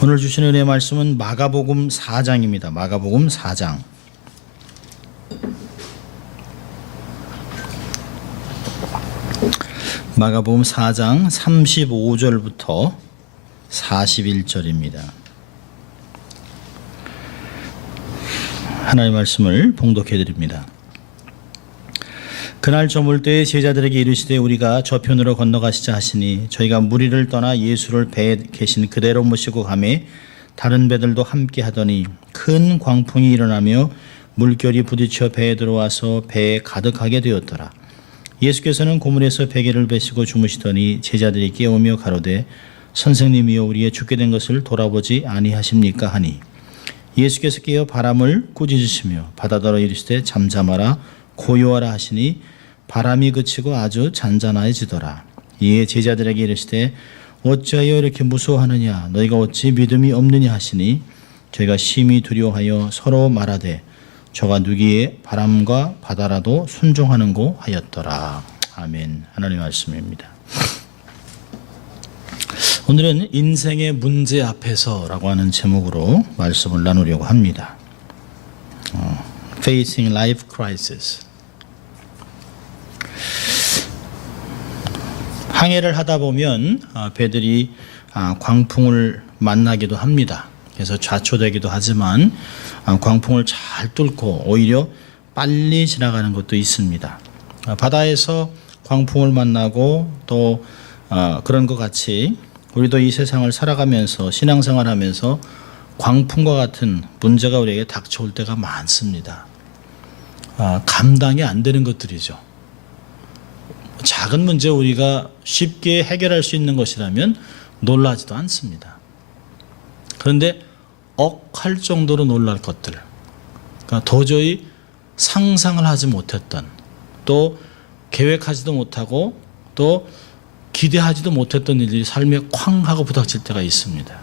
오늘 주신 은혜의 말씀은 마가복음 4장입니다. 마가복음 4장. 마가복음 4장 35절부터 41절입니다. 하나님의 말씀을 봉독해 드립니다. 그날 저물 때에 제자들에게 이르시되 우리가 저편으로 건너가시자 하시니 저희가 무리를 떠나 예수를 배에 계신 그대로 모시고 가매 다른 배들도 함께 하더니 큰 광풍이 일어나며 물결이 부딪혀 배에 들어와서 배에 가득하게 되었더라. 예수께서는 고문에서 베개를 베시고 주무시더니 제자들이 깨우며 가로되 선생님이여 우리의 죽게 된 것을 돌아보지 아니하십니까 하니 예수께서 깨어 바람을 꾸짖으시며 바다더러 이르시되 잠잠하라 고요하라 하시니 바람이 그치고 아주 잔잔해지더라. 이에 제자들에게 이르시되 어찌하여 이렇게 무서워하느냐 너희가 어찌 믿음이 없느냐 하시니 저희가 심히 두려워하여 서로 말하되 저가 누구의 바람과 바다라도 순종하는고 하였더라. 아멘. 하나님의 말씀입니다. 오늘은 인생의 문제 앞에서라고 하는 제목으로 말씀을 나누려고 합니다. Facing Life Crisis. 항해를 하다 보면 배들이 광풍을 만나기도 합니다. 그래서 좌초되기도 하지만 광풍을 잘 뚫고 오히려 빨리 지나가는 것도 있습니다. 바다에서 광풍을 만나고 또 그런 것 같이 우리도 이 세상을 살아가면서 신앙생활하면서 광풍과 같은 문제가 우리에게 닥쳐올 때가 많습니다. 감당이 안 되는 것들이죠. 작은 문제 우리가 쉽게 해결할 수 있는 것이라면 놀라지도 않습니다. 그런데 억할 정도로 놀랄 것들, 그러니까 도저히 상상을 하지 못했던 또 계획하지도 못하고 또 기대하지도 못했던 일들이 삶에 쾅 하고 부닥칠 때가 있습니다.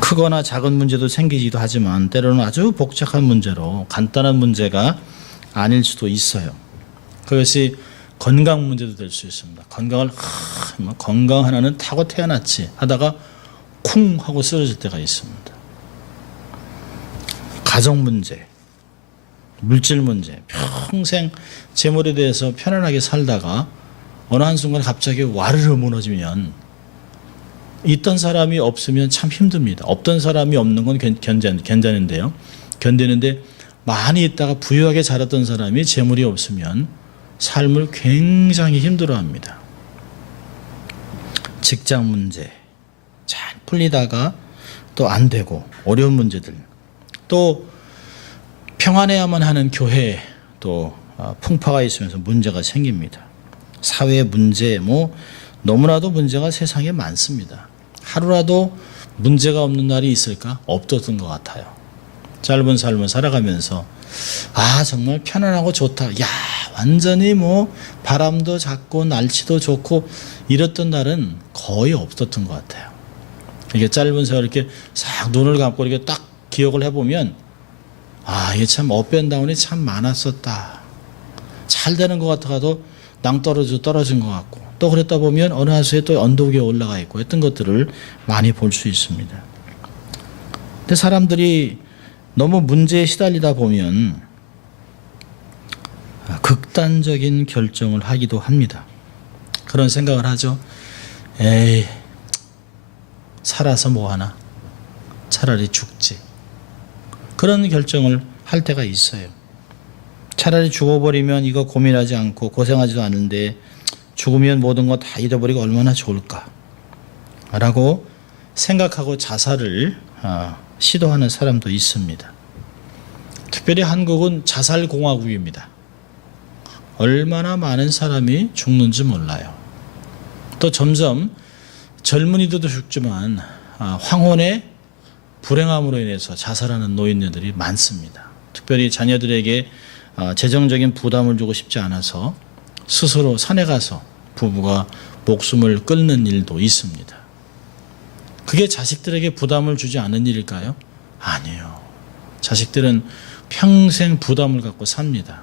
크거나 작은 문제도 생기기도 하지만 때로는 아주 복잡한 문제로 간단한 문제가 아닐 수도 있어요. 그것이 건강 문제도 될 수 있습니다. 건강을 건강 하나는 타고 태어났지 하다가 쿵 하고 쓰러질 때가 있습니다. 가정 문제, 물질 문제, 평생 재물에 대해서 편안하게 살다가 어느 한순간 갑자기 와르르 무너지면 있던 사람이 없으면 참 힘듭니다. 없던 사람이 없는 건 견디는데요. 견디는데 많이 있다가 부유하게 자랐던 사람이 재물이 없으면 삶을 굉장히 힘들어합니다. 직장 문제 잘 풀리다가 또 안 되고 어려운 문제들, 또 평안해야만 하는 교회에 또 풍파가 있으면서 문제가 생깁니다. 사회 문제 너무나도 문제가 세상에 많습니다. 하루라도 문제가 없는 날이 있을까? 없었던 것 같아요. 짧은 삶을 살아가면서 정말 편안하고 좋다. 완전히 바람도 작고 날씨도 좋고 이랬던 날은 거의 없었던 것 같아요. 이게 짧은 세월 이렇게 싹 눈을 감고 이렇게 딱 기억을 해보면 이게 참 업앤다운이 참 많았었다. 잘 되는 것 같아도 낭떠러지도 떨어진 것 같고 또 그랬다 보면 어느 한수에 또 언덕 위에 올라가 있고 했던 것들을 많이 볼 수 있습니다. 근데 사람들이 너무 문제에 시달리다 보면 극단적인 결정을 하기도 합니다. 그런 생각을 하죠. 에이, 살아서 뭐하나? 차라리 죽지. 그런 결정을 할 때가 있어요. 차라리 죽어버리면 이거 고민하지 않고 고생하지도 않은데 죽으면 모든 거 다 잃어버리고 얼마나 좋을까? 라고 생각하고 자살을 시도하는 사람도 있습니다. 특별히 한국은 자살공화국입니다. 얼마나 많은 사람이 죽는지 몰라요. 또 점점 젊은이들도 죽지만 황혼의 불행함으로 인해서 자살하는 노인네들이 많습니다. 특별히 자녀들에게 재정적인 부담을 주고 싶지 않아서 스스로 산에 가서 부부가 목숨을 끊는 일도 있습니다. 그게 자식들에게 부담을 주지 않은 일일까요? 아니에요. 자식들은 평생 부담을 갖고 삽니다.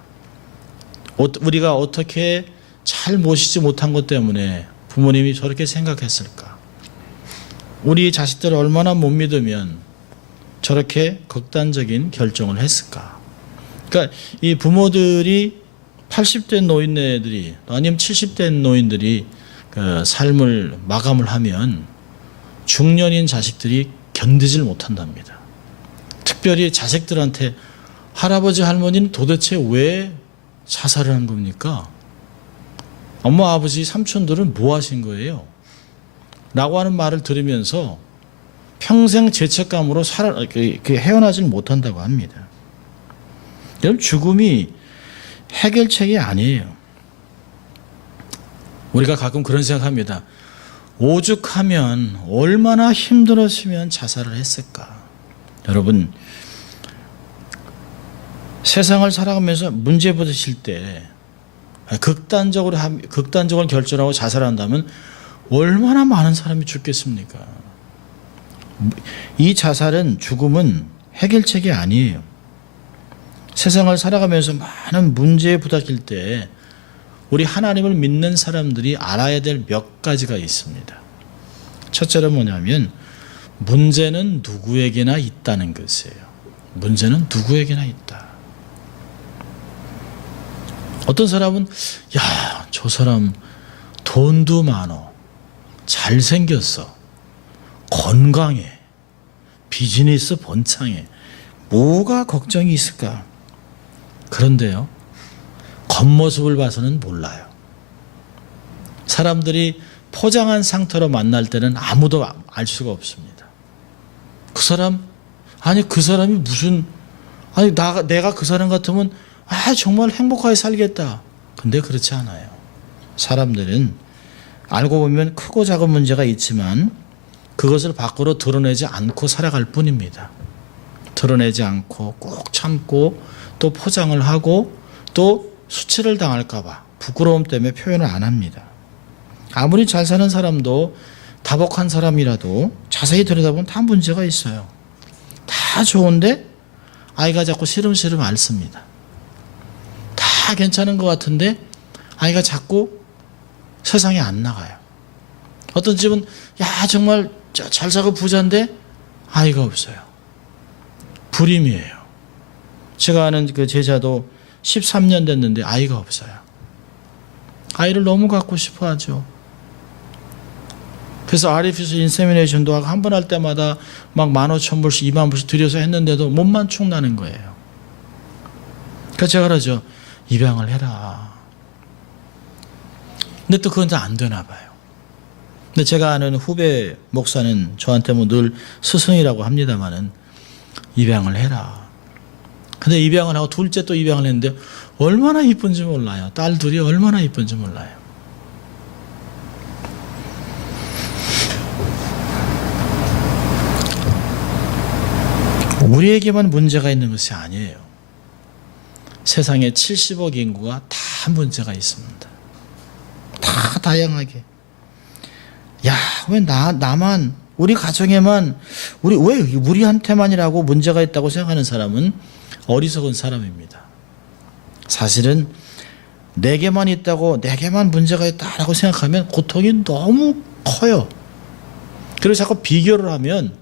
우리가 어떻게 잘 모시지 못한 것 때문에 부모님이 저렇게 생각했을까? 우리 자식들을 얼마나 못 믿으면 저렇게 극단적인 결정을 했을까? 그러니까 이 부모들이 80대 노인네들이 아니면 70대 노인들이 그 삶을 마감을 하면 중년인 자식들이 견디질 못한답니다. 특별히 자식들한테 할아버지 할머니는 도대체 왜 자살을 한 겁니까? 엄마 아버지 삼촌들은 뭐 하신 거예요? 라고 하는 말을 들으면서 평생 죄책감으로 헤어나질 못한다고 합니다. 여러분, 죽음이 해결책이 아니에요. 우리가 가끔 그런 생각합니다. 오죽하면 얼마나 힘들었으면 자살을 했을까. 여러분, 세상을 살아가면서 문제 부딪힐 때 극단적으로 결정하고 자살한다면 얼마나 많은 사람이 죽겠습니까? 이 자살은, 죽음은 해결책이 아니에요. 세상을 살아가면서 많은 문제에 부닥칠 때 우리 하나님을 믿는 사람들이 알아야 될 몇 가지가 있습니다. 첫째는 뭐냐면 문제는 누구에게나 있다는 것이에요. 문제는 누구에게나 있다. 어떤 사람은 야, 저 사람 돈도 많어, 잘생겼어, 건강해, 비즈니스 번창해, 뭐가 걱정이 있을까? 그런데요, 겉모습을 봐서는 몰라요. 사람들이 포장한 상태로 만날 때는 아무도 알 수가 없습니다. 그 사람, 아니 그 사람이 무슨, 아니 내가 그 사람 같으면 정말 행복하게 살겠다. 근데 그렇지 않아요. 사람들은 알고 보면 크고 작은 문제가 있지만 그것을 밖으로 드러내지 않고 살아갈 뿐입니다. 드러내지 않고 꼭 참고 또 포장을 하고 또 수치를 당할까 봐 부끄러움 때문에 표현을 안 합니다. 아무리 잘 사는 사람도, 다복한 사람이라도 자세히 들여다보면 다 문제가 있어요. 다 좋은데 아이가 자꾸 시름시름 앓습니다. 다 괜찮은 것 같은데 아이가 자꾸 세상에 안 나가요. 어떤 집은 정말 잘 사고 부자인데 아이가 없어요. 불임이에요. 제가 아는 그 제자도 13년 됐는데 아이가 없어요. 아이를 너무 갖고 싶어 하죠. 그래서 아리피스 인세미네이션도 한 번 할 때마다 막 15,000불씩 20,000불씩 들여서 했는데도 몸만 축 나는 거예요. 그래서 제가 그러죠. 입양을 해라. 근데 또 그건 다 안 되나 봐요. 근데 제가 아는 후배 목사는 저한테 뭐 늘 스승이라고 합니다만은 입양을 해라. 근데 입양을 하고 둘째 또 입양을 했는데 얼마나 이쁜지 몰라요. 딸 둘이 얼마나 이쁜지 몰라요. 우리에게만 문제가 있는 것이 아니에요. 세상에 70억 인구가 다 문제가 있습니다. 다 다양하게. 왜 나만, 우리 가정에만, 왜 우리한테만이라고 문제가 있다고 생각하는 사람은 어리석은 사람입니다. 사실은 내게만 있다고, 내게만 문제가 있다라고 생각하면 고통이 너무 커요. 그리고 자꾸 비교를 하면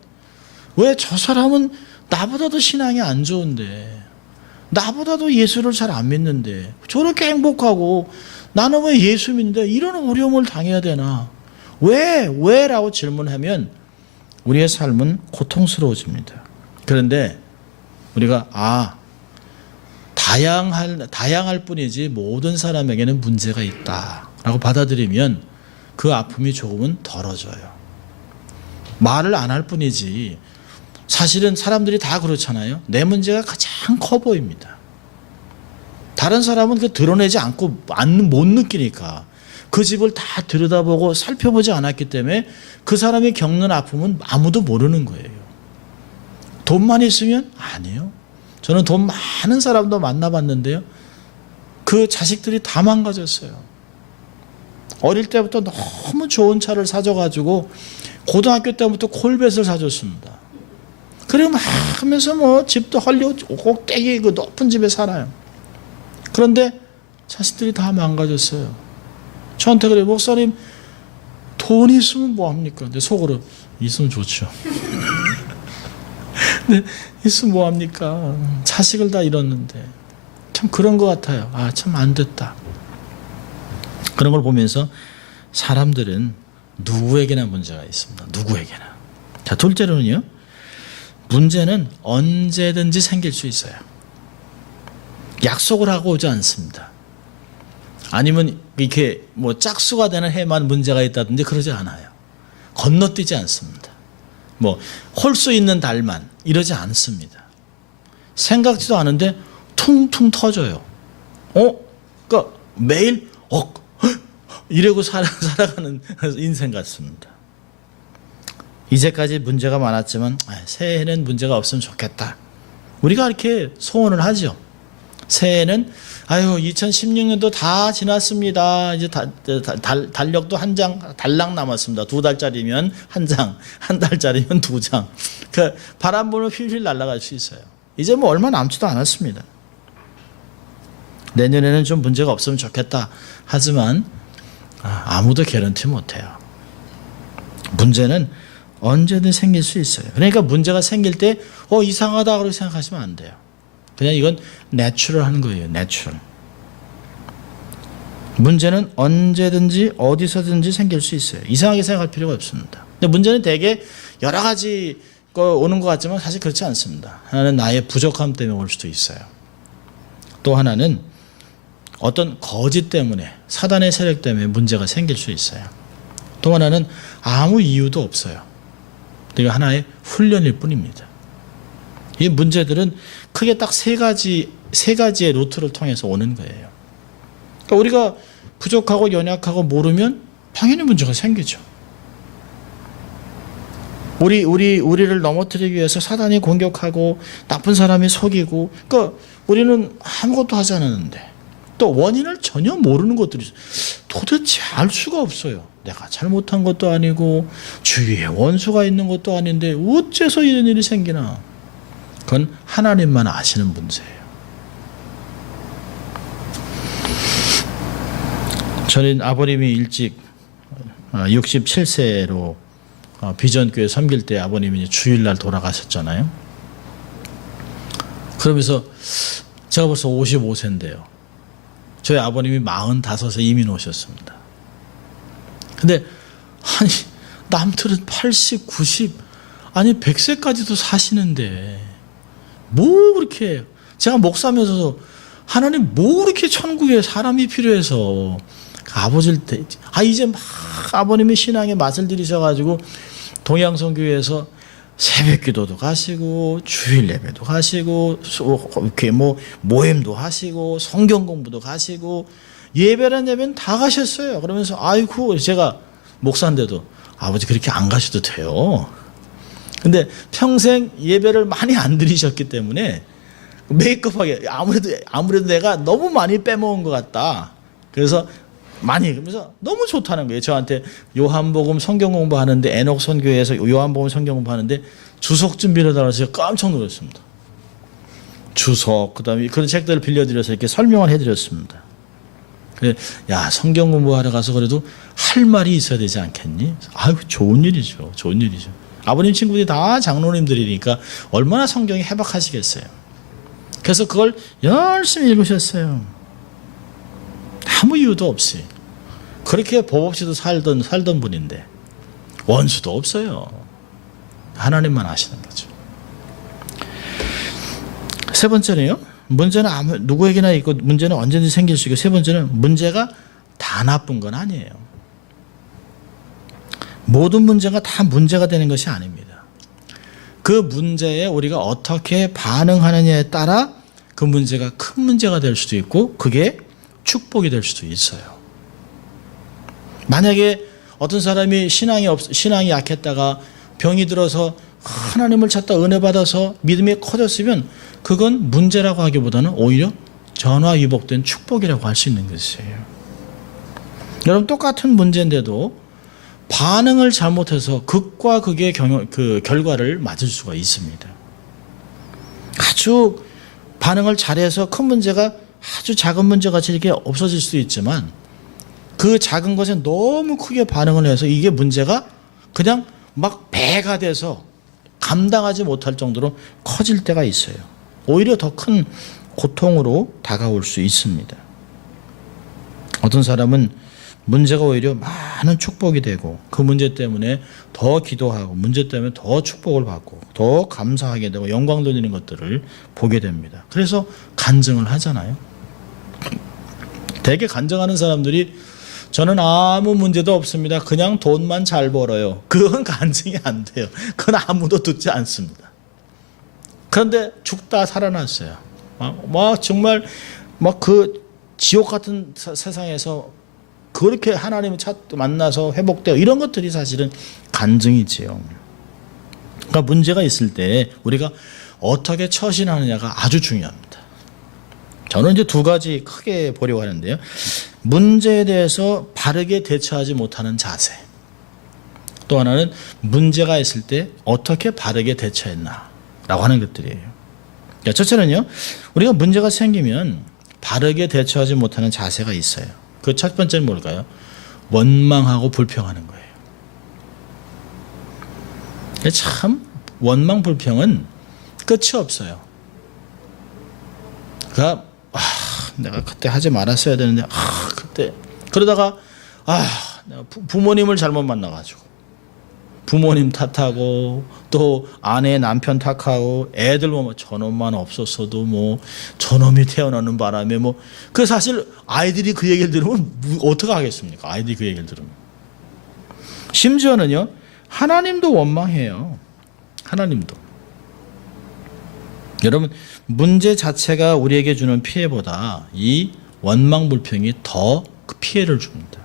왜 저 사람은 나보다도 신앙이 안 좋은데, 나보다도 예수를 잘 안 믿는데 저렇게 행복하고 나는 왜 예수 믿는데 이런 어려움을 당해야 되나? 왜? 라고 질문하면 우리의 삶은 고통스러워집니다. 그런데 우리가 다양할 뿐이지 모든 사람에게는 문제가 있다라고 받아들이면 그 아픔이 조금은 덜어져요. 말을 안 할 뿐이지 사실은 사람들이 다 그렇잖아요. 내 문제가 가장 커 보입니다. 다른 사람은 그 드러내지 않고 못 느끼니까 그 집을 다 들여다보고 살펴보지 않았기 때문에 그 사람이 겪는 아픔은 아무도 모르는 거예요. 돈만 있으면 아니에요. 저는 돈 많은 사람도 만나봤는데요. 그 자식들이 다 망가졌어요. 어릴 때부터 너무 좋은 차를 사줘가지고 고등학교 때부터 콜벳을 사줬습니다. 그리고 막 하면서 집도 헐리우드 꼭대기 그 높은 집에 살아요. 그런데 자식들이 다 망가졌어요. 저한테 그래요. 목사님, 돈이 있으면 뭐합니까? 근데 속으로 있으면 좋죠. 근데 있으면 뭐합니까? 자식을 다 잃었는데. 참 그런 것 같아요. 아, 참 안 됐다. 그런 걸 보면서 사람들은 누구에게나 문제가 있습니다. 누구에게나. 자, 둘째로는요. 문제는 언제든지 생길 수 있어요. 약속을 하고 오지 않습니다. 아니면 이렇게 뭐 짝수가 되는 해만 문제가 있다든지 그러지 않아요. 건너뛰지 않습니다. 뭐 홀수 있는 달만 이러지 않습니다. 생각지도 않은데 퉁퉁 터져요. 그러니까 매일 이러고 살아가는 인생 같습니다. 이제까지 문제가 많았지만 새해에는 문제가 없으면 좋겠다. 우리가 이렇게 소원을 하죠. 새해에는 2016년도 다 지났습니다. 이제 달력도 한 장 달랑 남았습니다. 2달짜리면 한 장, 한 달짜리면 2장. 그 바람 불면 휠휠 날아갈 수 있어요. 이제 뭐 얼마 남지도 않았습니다. 내년에는 좀 문제가 없으면 좋겠다. 하지만 아무도 개런티 못해요. 문제는 언제든 생길 수 있어요. 그러니까 문제가 생길 때 이상하다 그렇게 생각하시면 안 돼요. 그냥 이건 내추럴한 거예요. 내추럴. 문제는 언제든지 어디서든지 생길 수 있어요. 이상하게 생각할 필요가 없습니다. 근데 문제는 대개 여러 가지 오는 것 같지만 사실 그렇지 않습니다. 하나는 나의 부족함 때문에 올 수도 있어요. 또 하나는 어떤 거짓 때문에, 사단의 세력 때문에 문제가 생길 수 있어요. 또 하나는 아무 이유도 없어요. 이거 하나의 훈련일 뿐입니다. 이 문제들은 크게 딱 세 가지의 루트를 통해서 오는 거예요. 그러니까 우리가 부족하고 연약하고 모르면 당연히 문제가 생기죠. 우리를 넘어뜨리기 위해서 사단이 공격하고 나쁜 사람이 속이고, 그러니까 우리는 아무것도 하지 않았는데 또 원인을 전혀 모르는 것들이 도대체 알 수가 없어요. 내가 잘못한 것도 아니고 주위에 원수가 있는 것도 아닌데 어째서 이런 일이 생기나. 그건 하나님만 아시는 문제예요. 저는 아버님이 일찍 67세로 비전교회 섬길 때 아버님이 주일날 돌아가셨잖아요. 그러면서 제가 벌써 55세인데요. 저희 아버님이 45세 이민 오셨습니다. 근데 아니 남들은 80, 90 아니 100세까지도 사시는데 뭐 그렇게, 제가 목사면서 하나님 뭐 그렇게 천국에 사람이 필요해서 아버지를 이제 막 아버님이 신앙에 맛을 들이셔가지고 동양성교회에서 새벽기도도 가시고 주일 예배도 가시고 이렇게 뭐 모임도 하시고 성경 공부도 가시고 예배란 예배는 다 가셨어요. 그러면서 아이고, 제가 목사인데도 아버지 그렇게 안 가셔도 돼요. 근데 평생 예배를 많이 안 드리셨기 때문에 메이크업하게 아무래도 내가 너무 많이 빼먹은 것 같다. 그래서 그러면서 너무 좋다는 거예요. 저한테 요한복음 성경 공부하는데, 에녹 선교회에서 요한복음 성경 공부하는데 주석 좀 빌려달라고 해서 깜짝 놀랐습니다. 주석, 그다음에 그런 책들을 빌려드려서 이렇게 설명을 해드렸습니다. 야, 성경 공부하러 가서 그래도 할 말이 있어야 되지 않겠니? 아유, 좋은 일이죠. 좋은 일이죠. 아버님 친구들이 다 장로님들이니까 얼마나 성경이 해박하시겠어요. 그래서 그걸 열심히 읽으셨어요. 아무 이유도 없이. 그렇게 법 없이도 살던 분인데 원수도 없어요. 하나님만 아시는 거죠. 세 번째는요. 문제는 누구에게나 있고 문제는 언제든지 생길 수 있고, 세 번째는 문제가 다 나쁜 건 아니에요. 모든 문제가 다 문제가 되는 것이 아닙니다. 그 문제에 우리가 어떻게 반응하느냐에 따라 그 문제가 큰 문제가 될 수도 있고 그게 축복이 될 수도 있어요. 만약에 어떤 사람이 신앙이 약했다가 병이 들어서 하나님을 찾다 은혜 받아서 믿음이 커졌으면 그건 문제라고 하기보다는 오히려 전화위복된 축복이라고 할 수 있는 것이에요. 여러분, 똑같은 문제인데도 반응을 잘못해서 극과 극의 결과를 맞을 수가 있습니다. 아주 반응을 잘해서 큰 문제가 아주 작은 문제같이 이렇게 없어질 수도 있지만, 그 작은 것에 너무 크게 반응을 해서 이게 문제가 그냥 막 배가 돼서 감당하지 못할 정도로 커질 때가 있어요. 오히려 더 큰 고통으로 다가올 수 있습니다. 어떤 사람은 문제가 오히려 많은 축복이 되고 그 문제 때문에 더 기도하고 문제 때문에 더 축복을 받고 더 감사하게 되고 영광 돌리는 것들을 보게 됩니다. 그래서 간증을 하잖아요. 되게 간증하는 사람들이 저는 아무 문제도 없습니다. 그냥 돈만 잘 벌어요. 그건 간증이 안 돼요. 그건 아무도 듣지 않습니다. 그런데 죽다 살아났어요. 막 정말 막 그 지옥 같은 세상에서 그렇게 하나님을 만나서 회복되어 이런 것들이 사실은 간증이지요. 그러니까 문제가 있을 때 우리가 어떻게 처신하느냐가 아주 중요합니다. 저는 이제 두 가지 크게 보려고 하는데요. 문제에 대해서 바르게 대처하지 못하는 자세. 또 하나는 문제가 있을 때 어떻게 바르게 대처했나라고 하는 것들이에요. 첫째는요, 우리가 문제가 생기면 바르게 대처하지 못하는 자세가 있어요. 그 첫 번째는 뭘까요? 원망하고 불평하는 거예요. 참 원망 불평은 끝이 없어요. 그러니까 내가 그때 하지 말았어야 되는데 그때 그러다가 내가 부모님을 잘못 만나가지고 부모님 탓하고 또 아내 남편 탓하고 애들 보면 저놈만 없었어도 뭐 저놈이 태어나는 바람에 뭐 그 사실 아이들이 그 얘기를 들으면 어떻게 하겠습니까? 아이들이 그 얘기를 들으면 심지어는요 하나님도 원망해요. 하나님도. 여러분 문제 자체가 우리에게 주는 피해보다 이 원망 불평이 더 그 피해를 줍니다.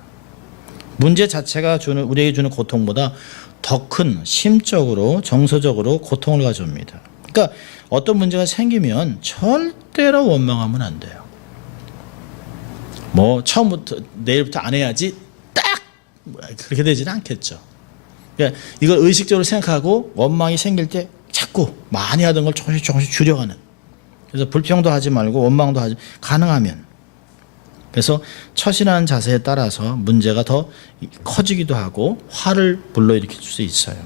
문제 자체가 우리에게 주는 고통보다 더 큰 심적으로 정서적으로 고통을 가져옵니다. 그러니까 어떤 문제가 생기면 절대로 원망하면 안 돼요. 뭐 처음부터 내일부터 안 해야지 딱 그렇게 되지는 않겠죠. 그러니까 이걸 의식적으로 생각하고 원망이 생길 때 자꾸 많이 하던 걸 조금씩 줄여가는. 그래서 불평도 하지 말고 원망도 하지 가능하면. 그래서 처신하는 자세에 따라서 문제가 더 커지기도 하고 화를 불러일으킬 수 있어요.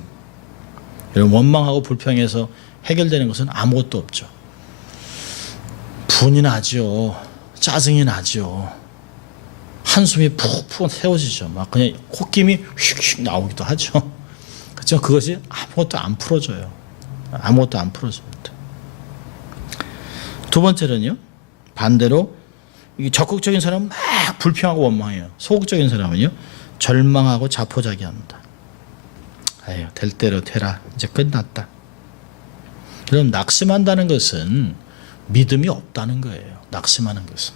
여러분 원망하고 불평해서 해결되는 것은 아무것도 없죠. 분이 나죠. 짜증이 나죠. 한숨이 푹푹 새어지죠. 막 그냥 콧김이 휙휙 나오기도 하죠. 그렇죠? 그것이 아무것도 안 풀어져요. 아무것도 안 풀어집니다. 두 번째는요. 반대로 적극적인 사람은 막 불평하고 원망해요. 소극적인 사람은요. 절망하고 자포자기합니다. 아유, 될 대로 되라. 이제 끝났다. 그럼 낙심한다는 것은 믿음이 없다는 거예요. 낙심하는 것은.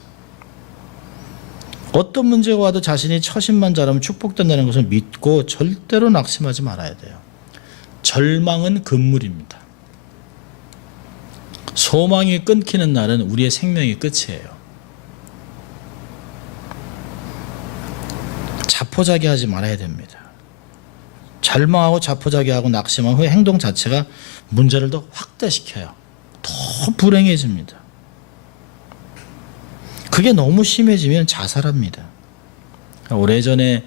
어떤 문제가 와도 자신이 처신만 잘하면 축복된다는 것을 믿고 절대로 낙심하지 말아야 돼요. 절망은 금물입니다. 소망이 끊기는 날은 우리의 생명이 끝이에요. 자포자기하지 말아야 됩니다. 절망하고 자포자기하고 낙심한 후 행동 자체가 문제를 더 확대시켜요. 더 불행해집니다. 그게 너무 심해지면 자살합니다. 오래전에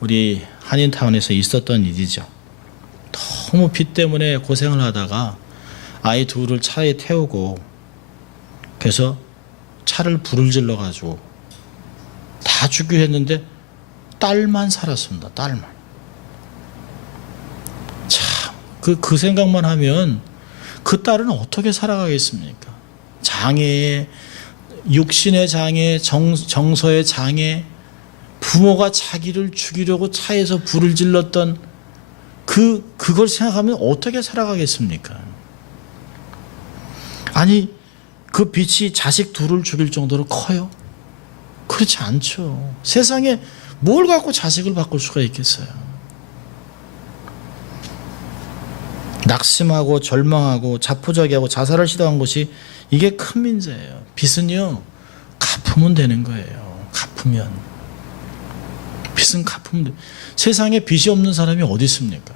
우리 한인타운에서 있었던 일이죠. 너무 비 때문에 고생을 하다가 아이 둘을 차에 태우고 그래서 차를 불을 질러가지고 다 죽기로 했는데 딸만 살았습니다. 딸만. 참, 그 생각만 하면 그 딸은 어떻게 살아가겠습니까? 장애, 육신의 장애, 정서의 장애, 부모가 자기를 죽이려고 차에서 불을 질렀던 그걸 생각하면 어떻게 살아가겠습니까? 아니, 그 빛이 자식 둘을 죽일 정도로 커요? 그렇지 않죠. 세상에 뭘 갖고 자식을 바꿀 수가 있겠어요? 낙심하고 절망하고 자포자기하고 자살을 시도한 것이 이게 큰 문제예요. 빚은요 갚으면 되는 거예요. 갚으면. 빚은 갚으면 돼. 세상에 빚이 없는 사람이 어디 있습니까?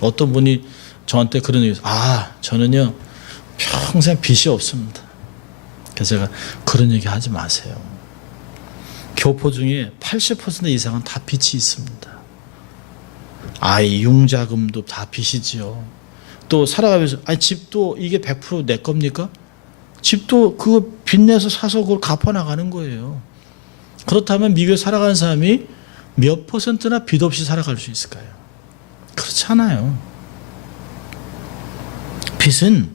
어떤 분이 저한테 그런 얘기 저는요 평생 빚이 없습니다. 그래서 제가 그런 얘기 하지 마세요. 교포 중에 80% 이상은 다 빚이 있습니다. 아이 융자금도 다 빚이지요. 또 살아가면서 집도 이게 100% 내 겁니까? 집도 그거 빚내서 사서 그걸 갚아나가는 거예요. 그렇다면 미국에 살아가는 사람이 몇 %나 빚 없이 살아갈 수 있을까요? 그렇지 않아요. 빚은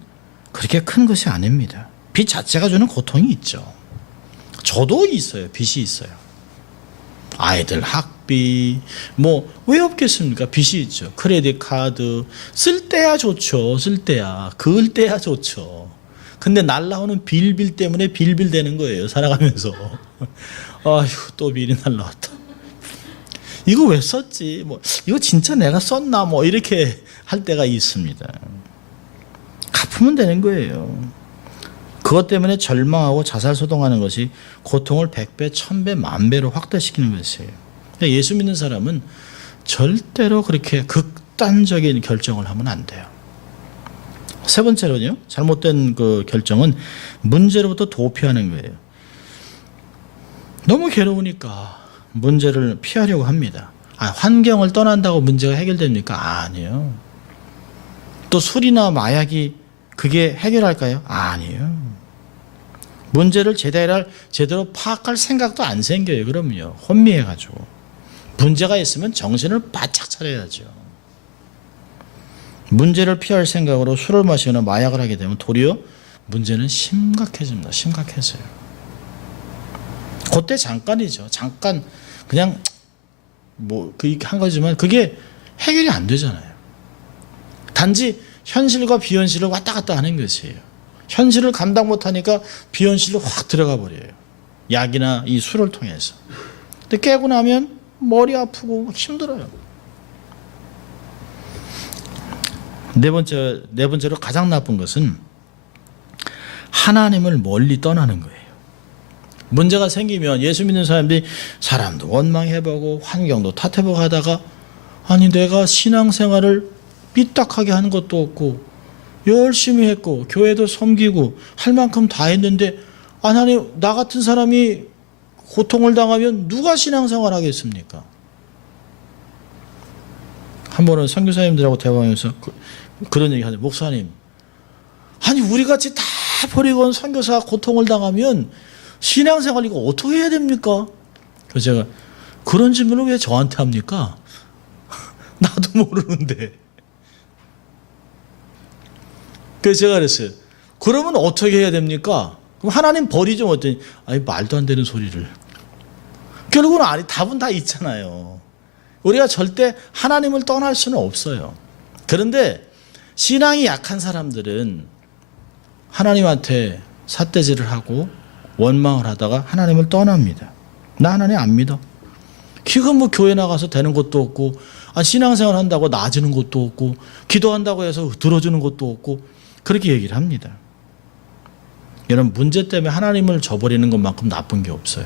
그렇게 큰 것이 아닙니다. 빚 자체가 주는 고통이 있죠. 저도 있어요. 빚이 있어요. 아이들 학비 왜 없겠습니까? 빚이 있죠. 크레딧 카드 쓸 때야 좋죠. 쓸 때야 그을 때야 좋죠. 근데 날라오는 빌빌 때문에 빌빌대는 거예요. 살아가면서 아휴 또 빌이 날라왔다. 이거 왜 썼지? 이거 진짜 내가 썼나? 이렇게 할 때가 있습니다. 갚으면 되는 거예요. 그것 때문에 절망하고 자살 소동하는 것이 고통을 100배, 1000배, 만배로 확대시키는 것이에요. 예수 믿는 사람은 절대로 그렇게 극단적인 결정을 하면 안 돼요. 세 번째로는요, 잘못된 그 결정은 문제로부터 도피하는 거예요. 너무 괴로우니까 문제를 피하려고 합니다. 환경을 떠난다고 문제가 해결됩니까? 아니에요. 또 술이나 마약이 그게 해결할까요? 아니에요. 문제를 제대로 파악할 생각도 안 생겨요. 그럼요. 혼미해가지고. 문제가 있으면 정신을 바짝 차려야죠. 문제를 피할 생각으로 술을 마시거나 마약을 하게 되면 도리어 문제는 심각해집니다. 심각해져요. 그때 잠깐이죠. 잠깐 그냥 한 거지만 그게 해결이 안 되잖아요. 단지 현실과 비현실을 왔다 갔다 하는 것이에요. 현실을 감당 못하니까 비현실로 확 들어가 버려요. 약이나 이 술을 통해서. 근데 깨고 나면 머리 아프고 힘들어요. 네 번째로 가장 나쁜 것은 하나님을 멀리 떠나는 거예요. 문제가 생기면 예수 믿는 사람도 원망해보고 환경도 탓해보고 하다가 내가 신앙생활을 삐딱하게 하는 것도 없고 열심히 했고 교회도 섬기고 할 만큼 다 했는데 하나님 나 같은 사람이 고통을 당하면 누가 신앙생활 하겠습니까? 한 번은 선교사님들하고 대화하면서 그런 얘기 하는데 목사님 우리 같이 다 버리고 온 선교사가 고통을 당하면 신앙생활 이거 어떻게 해야 됩니까? 그래서 제가 그런 질문을 왜 저한테 합니까? 나도 모르는데. 그래서 제가 그랬어요. 그러면 어떻게 해야 됩니까? 그럼 하나님 버리죠. 어떠니? 말도 안 되는 소리를. 결국은 답은 다 있잖아요. 우리가 절대 하나님을 떠날 수는 없어요. 그런데 신앙이 약한 사람들은 하나님한테 삿대질을 하고 원망을 하다가 하나님을 떠납니다. 나 하나님 안 믿어. 지금 교회 나가서 되는 것도 없고 신앙생활 한다고 나아지는 것도 없고 기도한다고 해서 들어주는 것도 없고 그렇게 얘기를 합니다. 여러분 문제 때문에 하나님을 저버리는 것만큼 나쁜 게 없어요.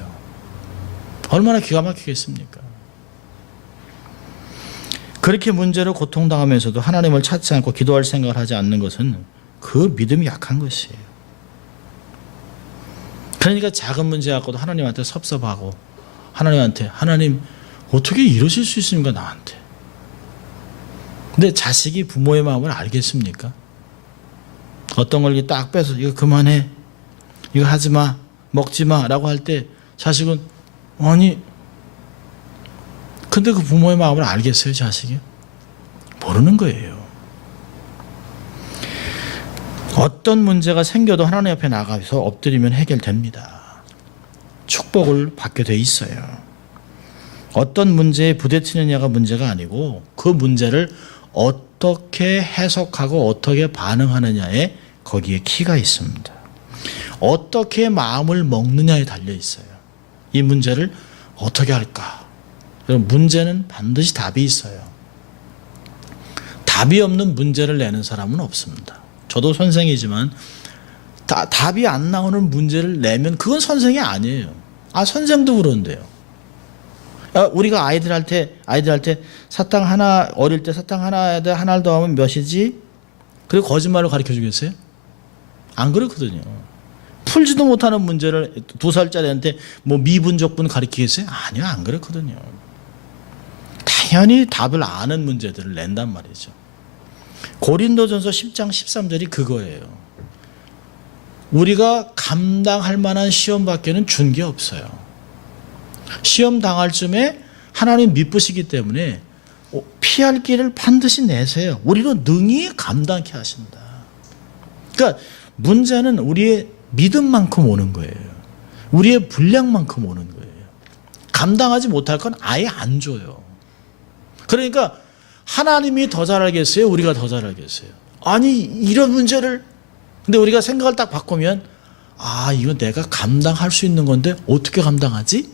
얼마나 기가 막히겠습니까? 그렇게 문제로 고통당하면서도 하나님을 찾지 않고 기도할 생각을 하지 않는 것은 그 믿음이 약한 것이에요. 그러니까 작은 문제 갖고도 하나님한테 섭섭하고 하나님 어떻게 이러실 수 있습니까 나한테. 근데 자식이 부모의 마음을 알겠습니까? 어떤 걸 딱 빼서 이거 그만해 이거 하지마 먹지마 라고 할 때 자식은 근데 그 부모의 마음을 알겠어요 자식이? 모르는 거예요. 어떤 문제가 생겨도 하나님 앞에 나가서 엎드리면 해결됩니다. 축복을 받게 돼 있어요. 어떤 문제에 부딪히느냐가 문제가 아니고 그 문제를 어떻게 해석하고 어떻게 반응하느냐에 거기에 키가 있습니다. 어떻게 마음을 먹느냐에 달려 있어요. 이 문제를 어떻게 할까? 여러분 문제는 반드시 답이 있어요. 답이 없는 문제를 내는 사람은 없습니다. 저도 선생이지만 답이 안 나오는 문제를 내면 그건 선생이 아니에요. 선생도 그런데요. 우리가 아이들한테 사탕 하나 어릴 때 사탕 하나를 더하면 몇이지? 그리고 거짓말로 가르쳐 주겠어요? 안 그렇거든요. 풀지도 못하는 문제를 2살짜리한테 뭐 미분적분 가르치겠어요? 아니요, 안 그렇거든요. 당연히 답을 아는 문제들을 낸단 말이죠. 고린도전서 10장 13절이 그거예요. 우리가 감당할 만한 시험밖에는 준 게 없어요. 시험 당할 쯤에 하나님 미쁘시기 때문에 피할 길을 반드시 내세요. 우리로 능히 감당케 하신다. 그러니까 문제는 우리의 믿음만큼 오는 거예요. 우리의 분량만큼 오는 거예요. 감당하지 못할 건 아예 안 줘요. 그러니까 하나님이 더 잘하겠어요? 우리가 더 잘하겠어요? 아니, 이런 문제를, 근데 우리가 생각을 딱 바꾸면, 아, 이거 내가 감당할 수 있는 건데 어떻게 감당하지?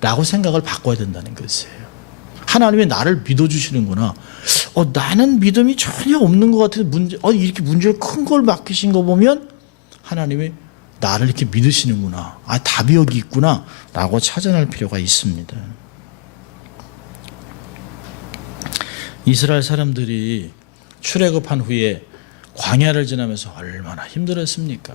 라고 생각을 바꿔야 된다는 것이에요. 하나님이 나를 믿어주시는구나. 나는 믿음이 전혀 없는 것 같은데 이렇게 문제를 큰 걸 맡기신 거 보면 하나님이 나를 이렇게 믿으시는구나. 아, 답이 여기 있구나. 라고 찾아낼 필요가 있습니다. 이스라엘 사람들이 출애굽한 후에 광야를 지나면서 얼마나 힘들었습니까?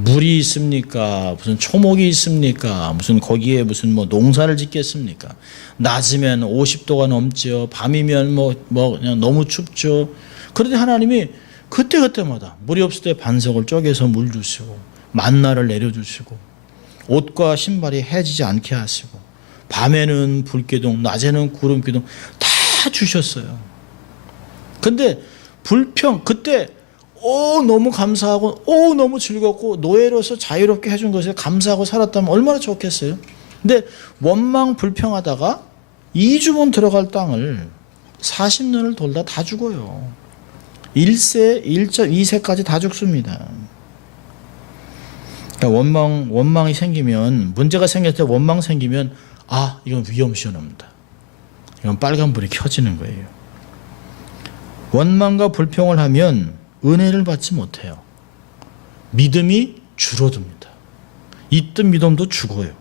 물이 있습니까? 무슨 초목이 있습니까? 무슨 거기에 무슨 뭐 농사를 짓겠습니까? 낮이면 50도가 넘죠. 밤이면 그냥 너무 춥죠. 그런데 하나님이 그때마다 물이 없을 때 반석을 쪼개서 물 주시고 만나를 내려주시고 옷과 신발이 해지지 않게 하시고 밤에는 불기둥, 낮에는 구름기둥 다 주셨어요. 근데 그때 너무 감사하고 너무 즐겁고 노예로서 자유롭게 해준 것에 감사하고 살았다면 얼마나 좋겠어요. 근데 원망 불평하다가 2주문 들어갈 땅을 40년을 돌다 다 죽어요. 1세, 1.2세까지 다 죽습니다. 그러니까 원망이 생기면, 문제가 생길 때 원망 생기면 이건 위험시험합니다. 이건 빨간불이 켜지는 거예요. 원망과 불평을 하면 은혜를 받지 못해요. 믿음이 줄어듭니다. 있던 믿음도 죽어요.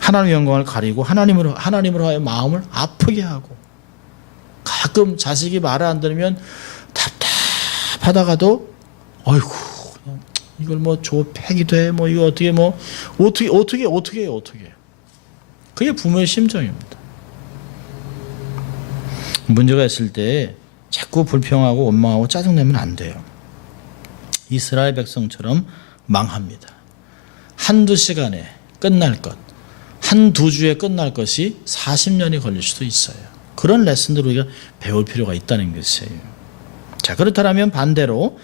하나님의 영광을 가리고 하나님으로 하여 마음을 아프게 하고, 가끔 자식이 말을 안 들으면 답답하다가도 어이구 이걸 폐기 돼 이거 어떻게 해요. 그게 부모의 심정입니다. 문제가 있을 때 자꾸 불평하고 원망하고 짜증내면 안 돼요. 이스라엘 백성처럼 망합니다. 한두 시간에 끝날 것, 한두 주에 끝날 것이 40년이 걸릴 수도 있어요. 그런 레슨들을 우리가 배울 필요가 있다는 것이에요. 자, 그렇다면 반대로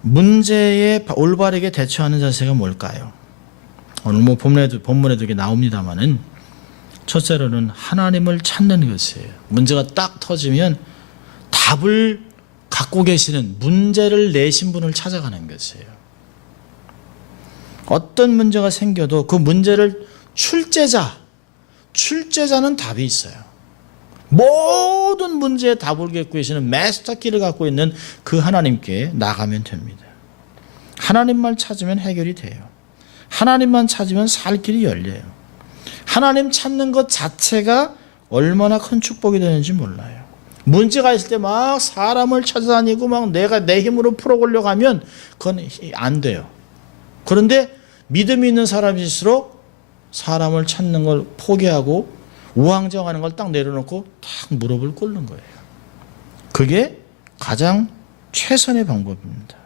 문제에 올바르게 대처하는 자세가 뭘까요? 오늘 본문에도 이게 나옵니다만은, 첫째로는 하나님을 찾는 것이에요. 문제가 딱 터지면 답을 갖고 계시는, 문제를 내신 분을 찾아가는 것이에요. 어떤 문제가 생겨도 그 문제를 출제자는 답이 있어요. 모든 문제에 답을 갖고 계시는 마스터키를 갖고 있는 그 하나님께 나가면 됩니다. 하나님만 찾으면 해결이 돼요. 하나님만 찾으면 살 길이 열려요. 하나님 찾는 것 자체가 얼마나 큰 축복이 되는지 몰라요. 문제가 있을 때 막 사람을 찾아다니고 막 내가 내 힘으로 풀어보려고 하면 그건 안 돼요. 그런데 믿음이 있는 사람일수록 사람을 찾는 걸 포기하고 우왕좌왕하는 걸 딱 내려놓고 딱 무릎을 꿇는 거예요. 그게 가장 최선의 방법입니다.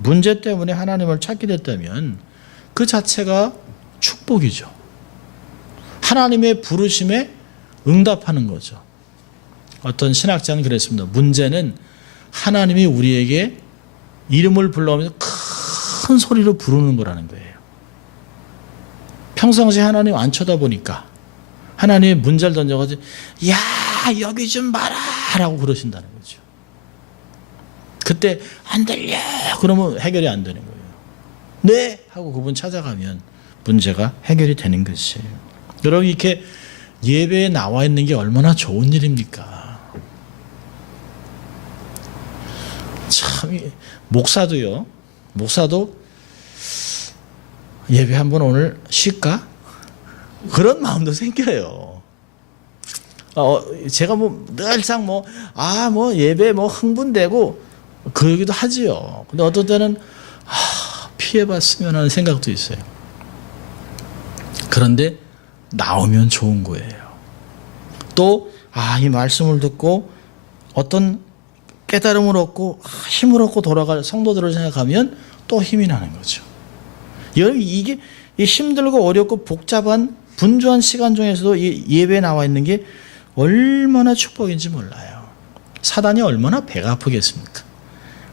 문제 때문에 하나님을 찾게 됐다면 그 자체가 축복이죠. 하나님의 부르심에 응답하는 거죠. 어떤 신학자는 그랬습니다. 문제는 하나님이 우리에게 이름을 불러오면서 큰 소리로 부르는 거라는 거예요. 평상시에 하나님 안 쳐다보니까 하나님의 문제를 던져가지고 야 여기 좀 봐라 라고 그러신다는 거죠. 그때 안 들려 그러면 해결이 안 되는 거예요. 네 하고 그분 찾아가면 문제가 해결이 되는 것이에요. 여러분 이렇게 예배에 나와 있는 게 얼마나 좋은 일입니까? 참 목사도 예배 한번 오늘 쉴까? 그런 마음도 생겨요. 제가 늘상 예배 흥분되고 그러기도 하지요. 근데 어떤 때는 피해봤으면 하는 생각도 있어요. 그런데 나오면 좋은 거예요. 또 이 말씀을 듣고 어떤 깨달음을 얻고 힘을 얻고 돌아갈 성도들을 생각하면 또 힘이 나는 거죠. 여러분, 이게 힘들고 어렵고 복잡한 분주한 시간 중에서도 이 예배에 나와 있는 게 얼마나 축복인지 몰라요. 사단이 얼마나 배가 아프겠습니까?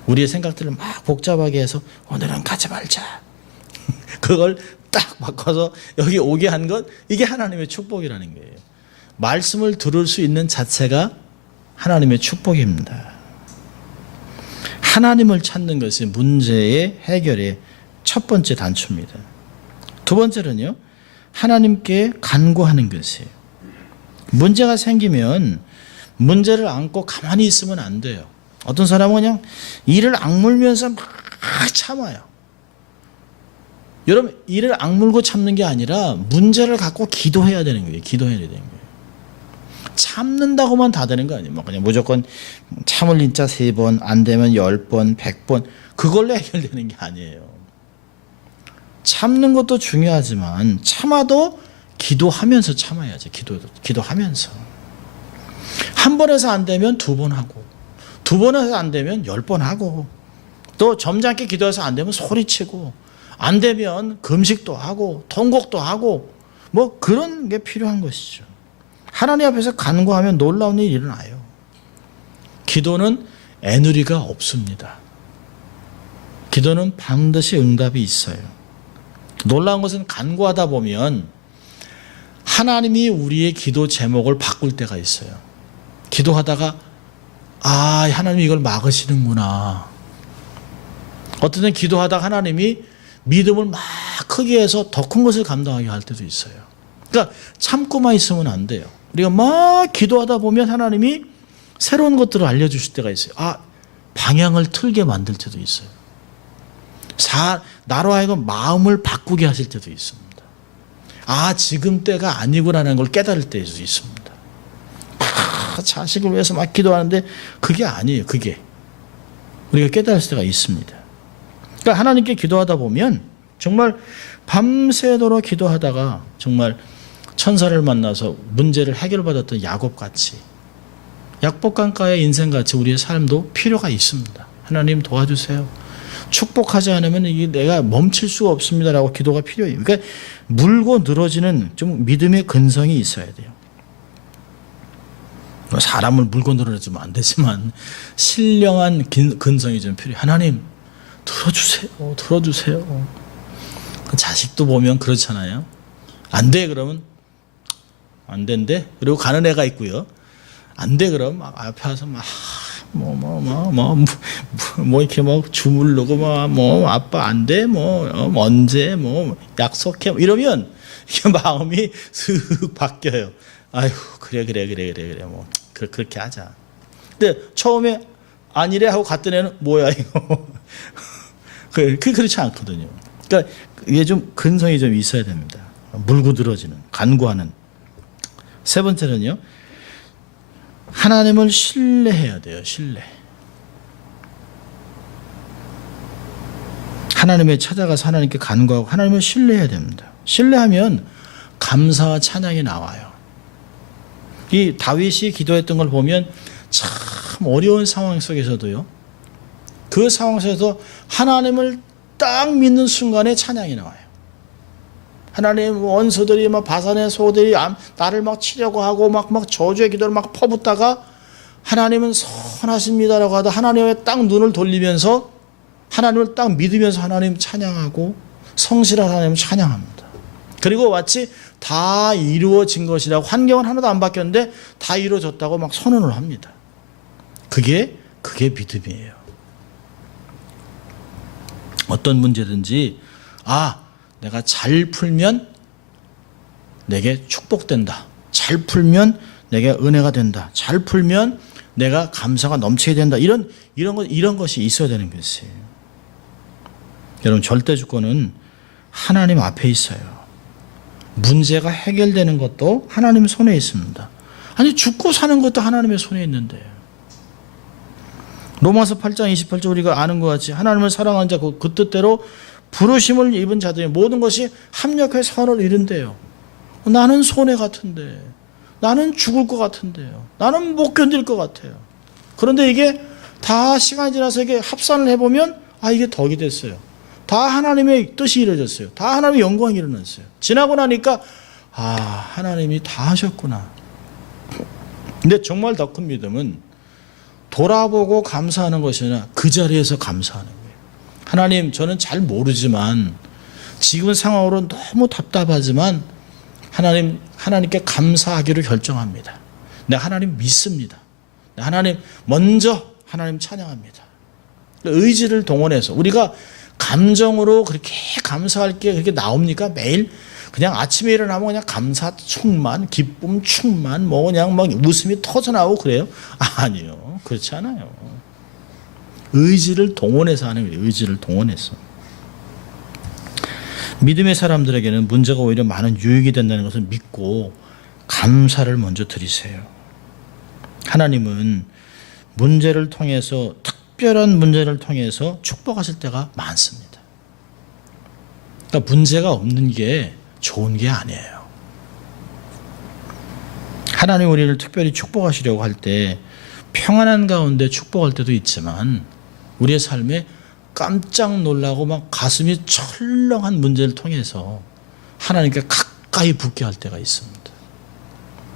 우리의 생각들을 막 복잡하게 해서 오늘은 가지 말자. 그걸 딱 바꿔서 여기 오게 한 것, 이게 하나님의 축복이라는 거예요. 말씀을 들을 수 있는 자체가 하나님의 축복입니다. 하나님을 찾는 것이 문제의 해결의 첫 번째 단초입니다. 두 번째는요, 하나님께 간구하는 것이에요. 문제가 생기면 문제를 안고 가만히 있으면 안 돼요. 어떤 사람은 그냥 이를 악물면서 막 참아요. 여러분, 이를 악물고 참는 게 아니라 문제를 갖고 기도해야 되는 거예요. 기도해야 되는 거예요. 참는다고만 다 되는 거 아니에요. 그냥 무조건 참을 인자 3번, 안 되면 10번, 100번, 그걸로 해결되는 게 아니에요. 참는 것도 중요하지만 참아도 기도하면서 참아야죠. 기도하면서. 한 번 해서 안 되면 2번 하고, 2번 해서 안 되면 10번 하고, 또 점잖게 기도해서 안 되면 소리치고, 안 되면 금식도 하고 통곡도 하고 뭐 그런 게 필요한 것이죠. 하나님 앞에서 간구하면 놀라운 일이 일어나요. 기도는 애누리가 없습니다. 기도는 반드시 응답이 있어요. 놀라운 것은 간구하다 보면 하나님이 우리의 기도 제목을 바꿀 때가 있어요. 기도하다가 하나님이 이걸 막으시는구나. 어떤 때는 기도하다가 하나님이 믿음을 막 크게 해서 더 큰 것을 감당하게 할 때도 있어요. 그러니까 참고만 있으면 안 돼요. 우리가 막 기도하다 보면 하나님이 새로운 것들을 알려주실 때가 있어요. 방향을 틀게 만들 때도 있어요. 나로 하여금 마음을 바꾸게 하실 때도 있습니다. 지금 때가 아니구나라는 걸 깨달을 때도 있습니다. 자식을 위해서 막 기도하는데 그게 아니에요. 그게 우리가 깨달을 때가 있습니다. 그러니까 하나님께 기도하다 보면 정말 밤새도록 기도하다가 정말 천사를 만나서 문제를 해결받았던 야곱같이, 약복강가의 인생같이 우리의 삶도 필요가 있습니다. 하나님 도와주세요. 축복하지 않으면 이게 내가 멈출 수가 없습니다라고 기도가 필요해요. 그러니까 물고 늘어지는 좀 믿음의 근성이 있어야 돼요. 사람을 물고 늘어지면 안 되지만 신령한 근성이 좀 필요해요. 하나님 들어주세요. 자식도 보면 그렇잖아요. 안 돼 그러면 안 된대. 그리고 가는 애가 있고요. 안 돼 그러면 막 앞에 와서 막 이렇게 주물르고 아빠 안 돼 언제 약속해 이러면 이게 마음이 슥 바뀌어요. 그래 그렇게 하자. 근데 처음에 아니래 하고 갔던 애는 뭐야 이거. 그렇지 않거든요. 그러니까 이게 좀 근성이 좀 있어야 됩니다. 물고 늘어지는, 간구하는. 세 번째는요, 하나님을 신뢰해야 돼요. 신뢰. 하나님을 찾아가서 하나님께 간구하고 하나님을 신뢰해야 됩니다. 신뢰하면 감사와 찬양이 나와요. 이 다윗이 기도했던 걸 보면 참 어려운 상황 속에서도요, 그 상황 속에서 하나님을 딱 믿는 순간에 찬양이 나와요. 하나님 원수들이 바산의 소들이 나를 치려고 하고 저주의 기도를 퍼붓다가 하나님은 선하십니다라고 하다 하나님의 딱 눈을 돌리면서 하나님을 딱 믿으면서 하나님 찬양하고 성실한 하나님 찬양합니다. 그리고 마치 다 이루어진 것이라고, 환경은 하나도 안 바뀌었는데 다 이루어졌다고 선언을 합니다. 그게 믿음이에요. 어떤 문제든지 내가 잘 풀면 내게 축복된다. 잘 풀면 내게 은혜가 된다. 잘 풀면 내가 감사가 넘치게 된다. 이런 것이 있어야 되는 것이에요. 여러분, 절대 주권은 하나님 앞에 있어요. 문제가 해결되는 것도 하나님 손에 있습니다. 죽고 사는 것도 하나님의 손에 있는데 로마서 8장 28절 우리가 아는 것 같이 하나님을 사랑하는 자 그 뜻대로 부르심을 입은 자들의 모든 것이 합력하여 선을 이룬대요. 나는 손해 같은데, 나는 죽을 것 같은데요, 나는 못 견딜 것 같아요. 그런데 이게 다 시간이 지나서 이게 합산을 해보면 이게 덕이 됐어요. 다 하나님의 뜻이 이루어졌어요. 다 하나님의 영광이 일어났어요. 지나고 나니까 하나님이 다 하셨구나. 근데 정말 더 큰 믿음은 돌아보고 감사하는 것이 아니라 그 자리에서 감사하는 거예요. 하나님, 저는 잘 모르지만 지금 상황으로 너무 답답하지만 하나님께 감사하기로 결정합니다. 내가 하나님 믿습니다. 하나님 먼저 하나님 찬양합니다. 의지를 동원해서 우리가 감정으로 그렇게 감사할 게 그렇게 나옵니까? 매일 그냥 아침에 일어나면 그냥 감사 충만, 기쁨 충만, 그냥 막 웃음이 터져나오고 그래요? 아니요, 그렇지 않아요. 의지를 동원해서 하는 거예요. 의지를 동원해서. 믿음의 사람들에게는 문제가 오히려 많은 유익이 된다는 것을 믿고 감사를 먼저 드리세요. 하나님은 문제를 통해서, 특별한 문제를 통해서 축복하실 때가 많습니다. 그러니까 문제가 없는 게 좋은 게 아니에요. 하나님 우리를 특별히 축복하시려고 할 때 평안한 가운데 축복할 때도 있지만 우리의 삶에 깜짝 놀라고 막 가슴이 철렁한 문제를 통해서 하나님께 가까이 붙게 할 때가 있습니다.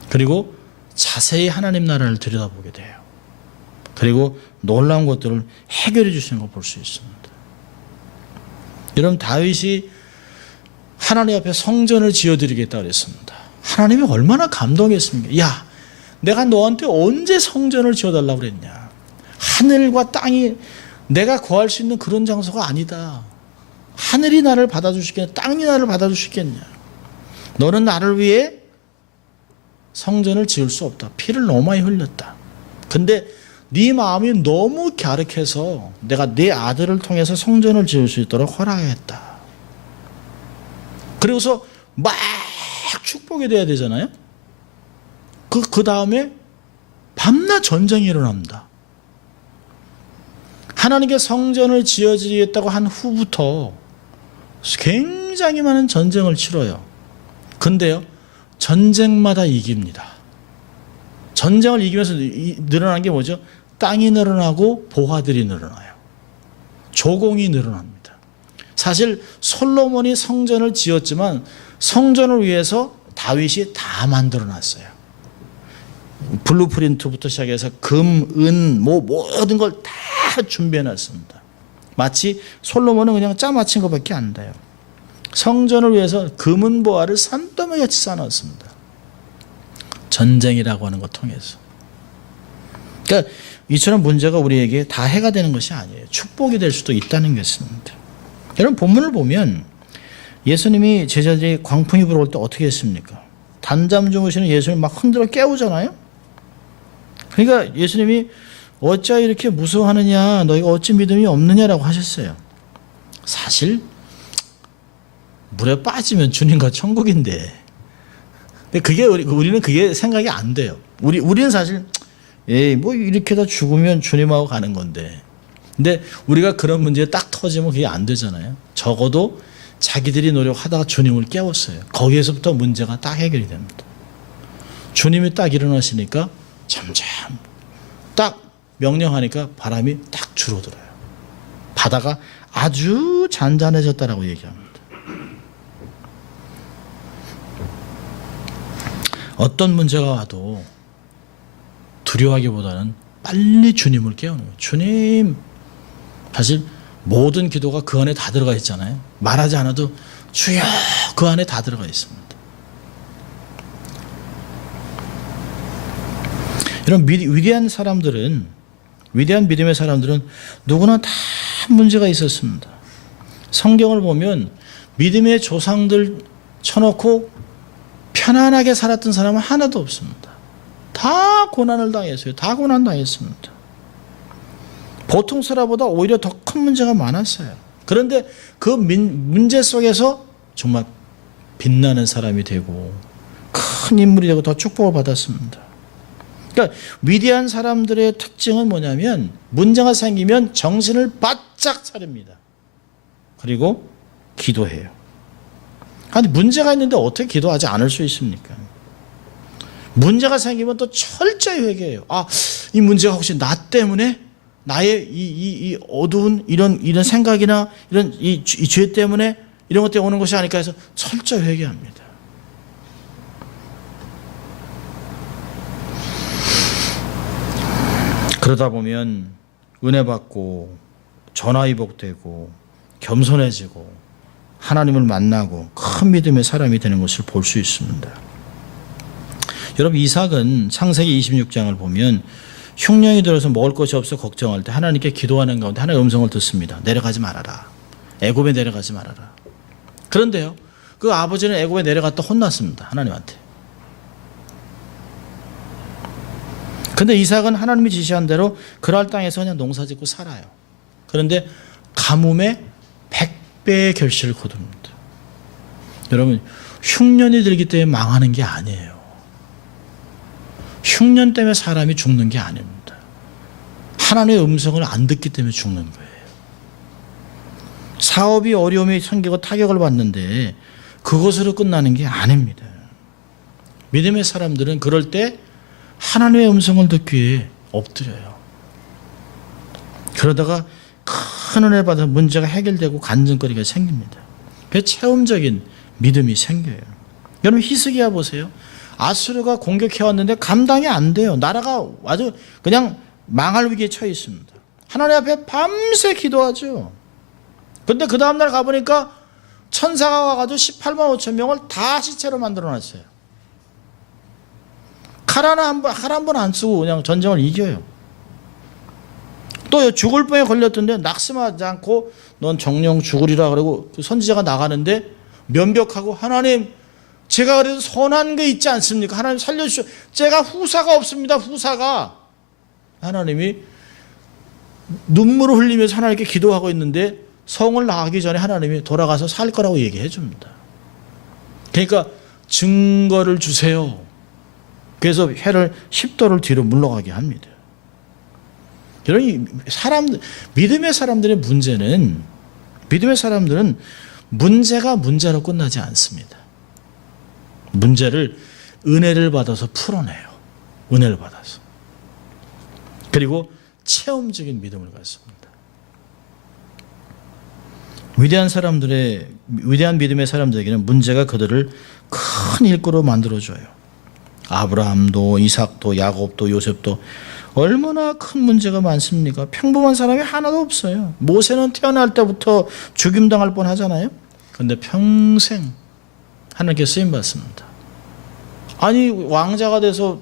그리고 자세히 하나님 나라를 들여다보게 돼요. 그리고 놀라운 것들을 해결해 주시는 걸 볼 수 있습니다. 여러분, 다윗이 하나님 앞에 성전을 지어드리겠다고 그랬습니다. 하나님이 얼마나 감동했습니까? 야, 내가 너한테 언제 성전을 지어달라고 그랬냐. 하늘과 땅이 내가 거할 수 있는 그런 장소가 아니다. 하늘이 나를 받아주시겠냐, 땅이 나를 받아주시겠냐. 너는 나를 위해 성전을 지을 수 없다. 피를 너무 많이 흘렸다. 근데 네 마음이 너무 갸륵해서 내가 네 아들을 통해서 성전을 지을 수 있도록 허락했다. 그리고서 막 축복이 돼야 되잖아요. 그 다음에 밤낮 전쟁이 일어납니다. 하나님께 성전을 지어주겠다고 한 후부터 굉장히 많은 전쟁을 치러요. 근데요, 전쟁마다 이깁니다. 전쟁을 이기면서 늘어난 게 뭐죠? 땅이 늘어나고 보화들이 늘어나요. 조공이 늘어납니다. 사실 솔로몬이 성전을 지었지만 성전을 위해서 다윗이 다 만들어놨어요. 블루프린트부터 시작해서 금, 은, 모든 걸 다 준비해놨습니다. 마치 솔로몬은 그냥 짜맞힌 것밖에 안 돼요. 성전을 위해서 금은 보화를 산더미같이 쌓아놨습니다. 전쟁이라고 하는 것 통해서. 그러니까 이처럼 문제가 우리에게 다 해가 되는 것이 아니에요. 축복이 될 수도 있다는 것입니다. 여러분, 본문을 보면 예수님이 제자들이 광풍이 불어올 때 어떻게 했습니까? 단잠 주무시는 예수님을 막 흔들어 깨우잖아요. 그러니까 예수님이 어찌 이렇게 무서워하느냐, 너희가 어찌 믿음이 없느냐라고 하셨어요. 사실 물에 빠지면 주님과 천국인데, 근데 그게 우리는 그게 생각이 안 돼요. 우리는 사실 이렇게 다 죽으면 주님하고 가는 건데, 근데 우리가 그런 문제에 딱 터지면 그게 안 되잖아요. 적어도 자기들이 노력하다가 주님을 깨웠어요. 거기에서부터 문제가 딱 해결이 됩니다. 주님이 딱 일어나시니까 점점 딱 명령하니까 바람이 딱 줄어들어요. 바다가 아주 잔잔해졌다라고 얘기합니다. 어떤 문제가 와도 두려워하기보다는 빨리 주님을 깨우는 거예요. 주님, 사실 모든 기도가 그 안에 다 들어가 있잖아요. 말하지 않아도 주여, 그 안에 다 들어가 있습니다. 이런 위대한 믿음의 사람들은 누구나 다 문제가 있었습니다. 성경을 보면 믿음의 조상들 쳐놓고 편안하게 살았던 사람은 하나도 없습니다. 다 고난을 당했어요. 다 고난 당했습니다. 보통 사람보다 오히려 더 큰 문제가 많았어요. 그런데 그 문제 속에서 정말 빛나는 사람이 되고 큰 인물이 되고 더 축복을 받았습니다. 그러니까 위대한 사람들의 특징은 뭐냐면 문제가 생기면 정신을 바짝 차립니다. 그리고 기도해요. 아니 문제가 있는데 어떻게 기도하지 않을 수 있습니까? 문제가 생기면 또 철저히 회개해요. 아, 이 문제가 혹시 나 때문에 나의 이 어두운 이런 생각이나 이런 이 죄 때문에 이런 것 때문에 오는 것이 아닐까 해서 철저히 회개합니다. 그러다 보면 은혜 받고 전화위복되고 겸손해지고 하나님을 만나고 큰 믿음의 사람이 되는 것을 볼 수 있습니다. 여러분 이삭은 창세기 26장을 보면 흉년이 들어서 먹을 것이 없어 걱정할 때 하나님께 기도하는 가운데 하나님의 음성을 듣습니다. 내려가지 말아라. 애굽에 내려가지 말아라. 그런데요, 그 아버지는 애굽에 내려갔다 혼났습니다. 하나님한테. 근데 이삭은 하나님이 지시한 대로 그랄 땅에서 그냥 농사짓고 살아요. 그런데 가뭄에 100배의 결실을 거둡니다. 여러분 흉년이 들기 때문에 망하는 게 아니에요. 흉년 때문에 사람이 죽는 게 아닙니다. 하나님의 음성을 안 듣기 때문에 죽는 거예요. 사업이 어려움이 생기고 타격을 받는데 그것으로 끝나는 게 아닙니다. 믿음의 사람들은 그럴 때 하나님의 음성을 듣기 위해 엎드려요. 그러다가 큰 은혜 받아 문제가 해결되고 간증거리가 생깁니다. 그 체험적인 믿음이 생겨요. 여러분 히스기야 보세요. 아수르가 공격해왔는데 감당이 안 돼요. 나라가 아주 그냥 망할 위기에 처해 있습니다. 하나님 앞에 밤새 기도하죠. 근데 그 다음날 가보니까 천사가 와가지고 18만 5천 명을 다 시체로 만들어놨어요. 칼 한 번 안 쓰고 그냥 전쟁을 이겨요. 또 죽을 병에 걸렸던데 낙심하지 않고 넌 정령 죽으리라 그러고 선지자가 나가는데 면벽하고 하나님 제가 그래도 선한 게 있지 않습니까? 하나님 살려주시오. 제가 후사가 없습니다. 후사가. 하나님이 눈물을 흘리면서 하나님께 기도하고 있는데 성을 나가기 전에 하나님이 돌아가서 살 거라고 얘기해 줍니다. 그러니까 증거를 주세요. 그래서 해를 10도를 뒤로 물러가게 합니다. 여러분 믿음의 사람들의 문제는 믿음의 사람들은 문제가 문제로 끝나지 않습니다. 문제를 은혜를 받아서 풀어내요. 은혜를 받아서. 그리고 체험적인 믿음을 갖습니다. 위대한 믿음의 사람들에게는 문제가 그들을 큰 일꾼으로 만들어줘요. 아브라함도 이삭도 야곱도 요셉도 얼마나 큰 문제가 많습니까? 평범한 사람이 하나도 없어요. 모세는 태어날 때부터 죽임당할 뻔하잖아요. 그런데 평생 하나님께 쓰임받습니다. 아니 왕자가 돼서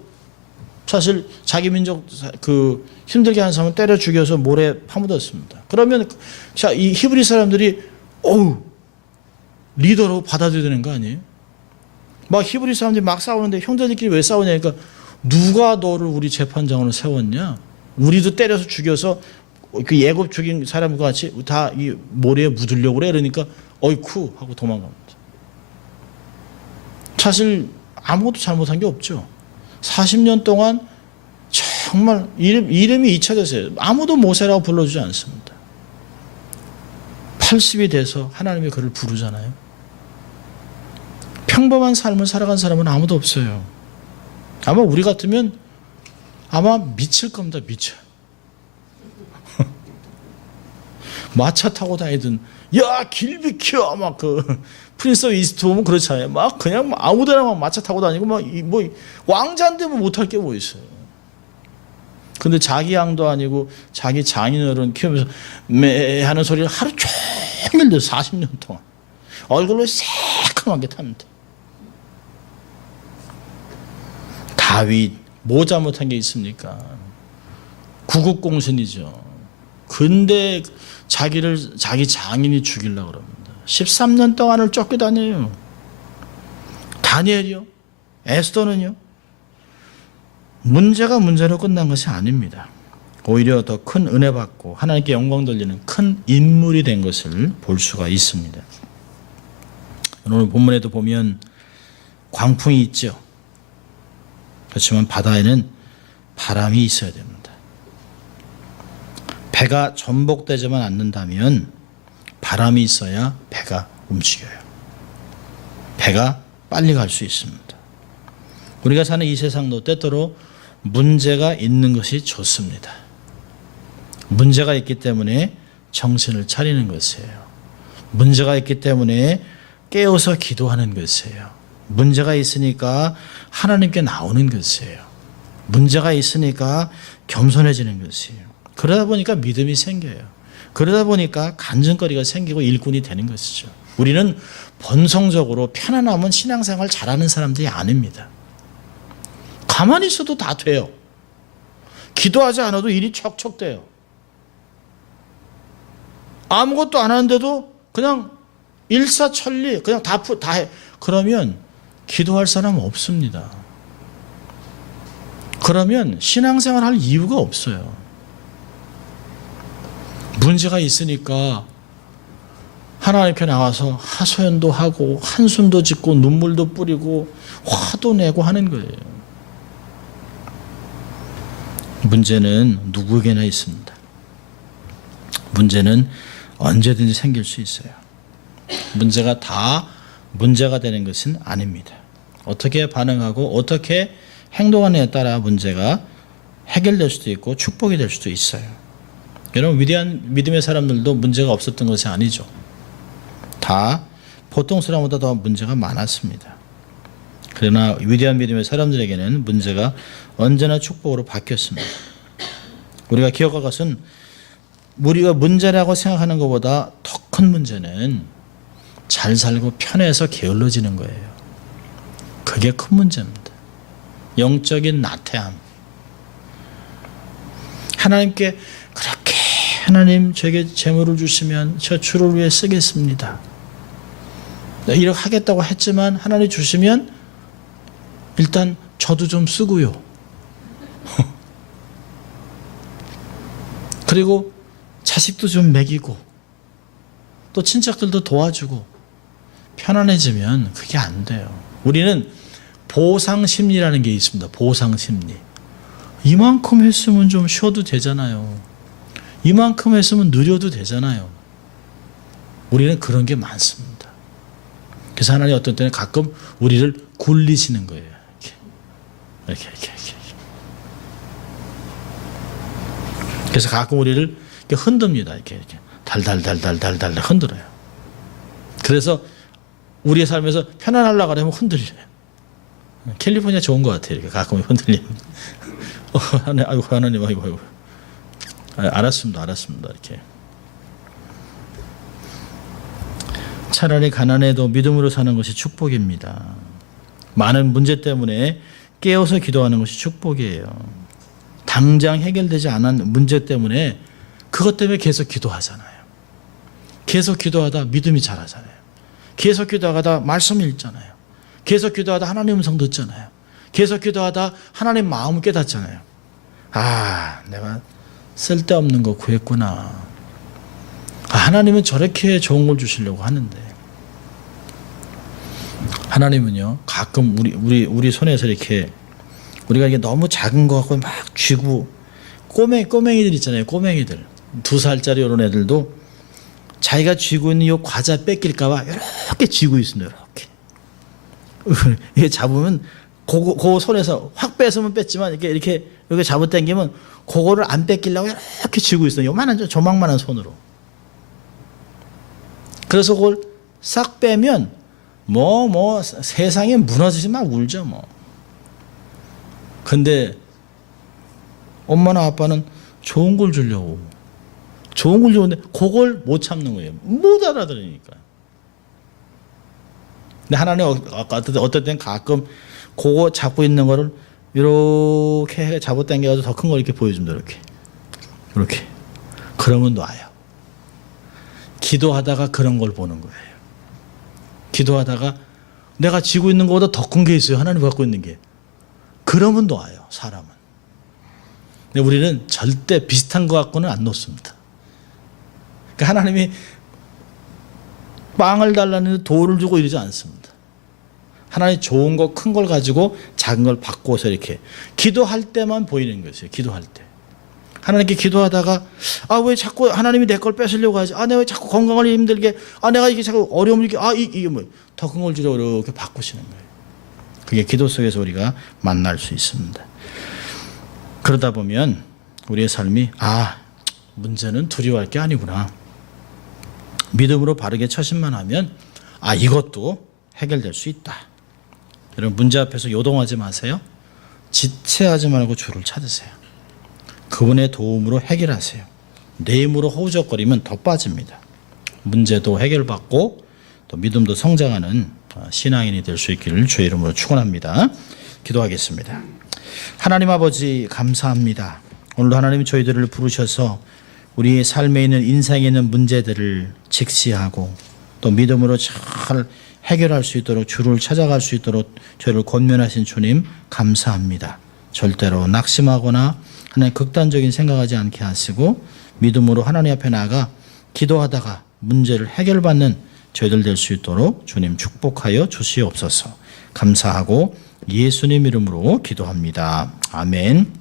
사실 자기 민족 힘들게 하는 사람은 때려 죽여서 모래 파묻었습니다. 그러면 이 히브리 사람들이 리더로 받아들여야 되는 거 아니에요? 막 히브리 사람들이 막 싸우는데 형제들끼리 왜 싸우냐니까 누가 너를 우리 재판장으로 세웠냐? 우리도 때려서 죽여서 그 예굽 죽인 사람과 같이 다 이 모래에 묻으려고 그래. 이러니까 어이쿠 하고 도망갑니다. 사실 아무것도 잘못한 게 없죠. 40년 동안 정말 이름이 잊혀졌어요. 아무도 모세라고 불러주지 않습니다. 80이 돼서 하나님이 그를 부르잖아요. 평범한 삶을 살아간 사람은 아무도 없어요. 아마 우리 같으면 아마 미칠 겁니다. 미쳐. 마차 타고 다니든 야 길 비켜 막 프린스 오브 이스트 보면 그렇잖아요. 막 그냥 아무데나 막 마차 타고 다니고 뭐 왕자인데 뭐 못할 게 뭐 있어요. 근데 자기 양도 아니고 자기 장인어른 키우면서 매 하는 소리를 하루 종일 들어 40년 동안 얼굴로 새카맣게 탑니다. 다윗 뭐 잘못한 게 있습니까? 구국공신이죠. 근데 자기 장인이 죽이려고 그럽니다. 13년 동안을 쫓겨다녀요. 다니엘이요. 에스더는요. 문제가 문제로 끝난 것이 아닙니다. 오히려 더 큰 은혜 받고 하나님께 영광 돌리는 큰 인물이 된 것을 볼 수가 있습니다. 오늘 본문에도 보면 광풍이 있죠. 그렇지만 바다에는 바람이 있어야 됩니다. 배가 전복되지만 않는다면 바람이 있어야 배가 움직여요. 배가 빨리 갈 수 있습니다. 우리가 사는 이 세상도 때때로 문제가 있는 것이 좋습니다. 문제가 있기 때문에 정신을 차리는 것이에요. 문제가 있기 때문에 깨어서 기도하는 것이에요. 문제가 있으니까 하나님께 나오는 것이에요. 문제가 있으니까 겸손해지는 것이에요. 그러다 보니까 믿음이 생겨요. 그러다 보니까 간증거리가 생기고 일꾼이 되는 것이죠. 우리는 본성적으로 편안하면 신앙생활 잘하는 사람들이 아닙니다. 가만히 있어도 다 돼요. 기도하지 않아도 일이 척척 돼요. 아무것도 안 하는데도 그냥 일사천리 그냥 다 해. 그러면 기도할 사람 없습니다. 그러면 신앙생활 할 이유가 없어요. 문제가 있으니까 하나님께 나와서 하소연도 하고 한숨도 짓고 눈물도 뿌리고 화도 내고 하는 거예요. 문제는 누구에게나 있습니다. 문제는 언제든지 생길 수 있어요. 문제가 다 문제가 되는 것은 아닙니다. 어떻게 반응하고 어떻게 행동하느냐에 따라 문제가 해결될 수도 있고 축복이 될 수도 있어요. 여러분, 위대한 믿음의 사람들도 문제가 없었던 것이 아니죠. 다 보통 사람보다 더 문제가 많았습니다. 그러나 위대한 믿음의 사람들에게는 문제가 언제나 축복으로 바뀌었습니다. 우리가 기억할 것은 우리가 문제라고 생각하는 것보다 더 큰 문제는 잘 살고 편해서 게을러지는 거예요. 그게 큰 문제입니다. 영적인 나태함. 하나님께 그렇게 하나님 저에게 재물을 주시면 저 주를 위해 쓰겠습니다. 이렇게 하겠다고 했지만 하나님 주시면 일단 저도 좀 쓰고요. 그리고 자식도 좀 먹이고 또 친척들도 도와주고 편안해지면 그게 안 돼요. 우리는 보상심리라는 게 있습니다. 보상심리. 이만큼 했으면 좀 쉬어도 되잖아요. 이만큼 했으면 느려도 되잖아요. 우리는 그런 게 많습니다. 그래서 하나님 어떤 때는 가끔 우리를 굴리시는 거예요. 이렇게. 그래서 가끔 우리를 이렇게 흔듭니다. 이렇게 달달달 흔들어요. 그래서 우리의 삶에서 편안하려고 하면 흔들려요. 캘리포니아 좋은 것 같아요. 이렇게 가끔 흔들리면. 하나님, 아이고. 알았습니다. 이렇게. 차라리 가난해도 믿음으로 사는 것이 축복입니다. 많은 문제 때문에 깨어서 기도하는 것이 축복이에요. 당장 해결되지 않은 문제 때문에 그것 때문에 계속 기도하잖아요. 계속 기도하다 믿음이 자라잖아요. 계속 기도하다 말씀 읽잖아요. 계속 기도하다 하나님 음성 듣잖아요. 계속 기도하다 하나님 마음을 깨닫잖아요. 아, 내가 쓸데없는 거 구했구나. 하나님은 저렇게 좋은 걸 주시려고 하는데, 하나님은요 가끔 우리 손에서 이렇게 우리가 이게 너무 작은 거 갖고 막 쥐고, 꼬맹이들 있잖아요. 꼬맹이들 2살짜리 이런 애들도 자기가 쥐고 있는 이 과자 뺏길까봐 이렇게 쥐고 있습니다. 이렇게 이게 잡으면 그 손에서 확 뺏으면 뺐지만 이렇게 잡아 당기면 그거를 안 뺏기려고 이렇게 쥐고 있어요. 요만한 조망만한 손으로. 그래서 그걸 싹 빼면 세상에 무너지지 막 울죠 뭐. 근데 엄마나 아빠는 좋은 걸 주려고, 좋은 걸 주는데 그걸 못 참는 거예요. 못 알아들으니까. 근데 하나님 어떨 땐 가끔 그거 잡고 있는 거를 이렇게 잡아 당겨서 더 큰 거 이렇게 보여줍니다. 이렇게. 그러면 놔요. 기도하다가 그런 걸 보는 거예요. 기도하다가 내가 쥐고 있는 것보다 더 큰 게 있어요. 하나님 갖고 있는 게. 그러면 놔요, 사람은. 근데 우리는 절대 비슷한 것 갖고는 안 놓습니다. 그러니까 하나님이 빵을 달라는데 돌을 주고 이러지 않습니다. 하나님 좋은 거 큰 걸 가지고 작은 걸 바꿔서 이렇게 기도할 때만 보이는 것이에요. 기도할 때. 하나님께 기도하다가 왜 자꾸 하나님이 내 걸 뺏으려고 하지? 내가 왜 자꾸 건강을 힘들게 내가 이게 자꾸 어려움을 이게 이게 뭐 더 큰 걸 주려고 이렇게 바꾸시는 거예요. 그게 기도 속에서 우리가 만날 수 있습니다. 그러다 보면 우리의 삶이 문제는 두려워할 게 아니구나. 믿음으로 바르게 처신만 하면 이것도 해결될 수 있다. 여러분 문제 앞에서 요동하지 마세요. 지체하지 말고 주를 찾으세요. 그분의 도움으로 해결하세요. 내 힘으로 허우적거리면 더 빠집니다. 문제도 해결받고 또 믿음도 성장하는 신앙인이 될 수 있기를 주의 이름으로 축원합니다. 기도하겠습니다. 하나님 아버지 감사합니다. 오늘도 하나님이 저희들을 부르셔서 우리의 삶에 있는 인생에 있는 문제들을 직시하고 또 믿음으로 잘 해결할 수 있도록 주를 찾아갈 수 있도록 저희를 권면하신 주님 감사합니다. 절대로 낙심하거나 하나님 극단적인 생각하지 않게 하시고 믿음으로 하나님 앞에 나아가 기도하다가 문제를 해결받는 저희들 될 수 있도록 주님 축복하여 주시옵소서. 감사하고 예수님 이름으로 기도합니다. 아멘.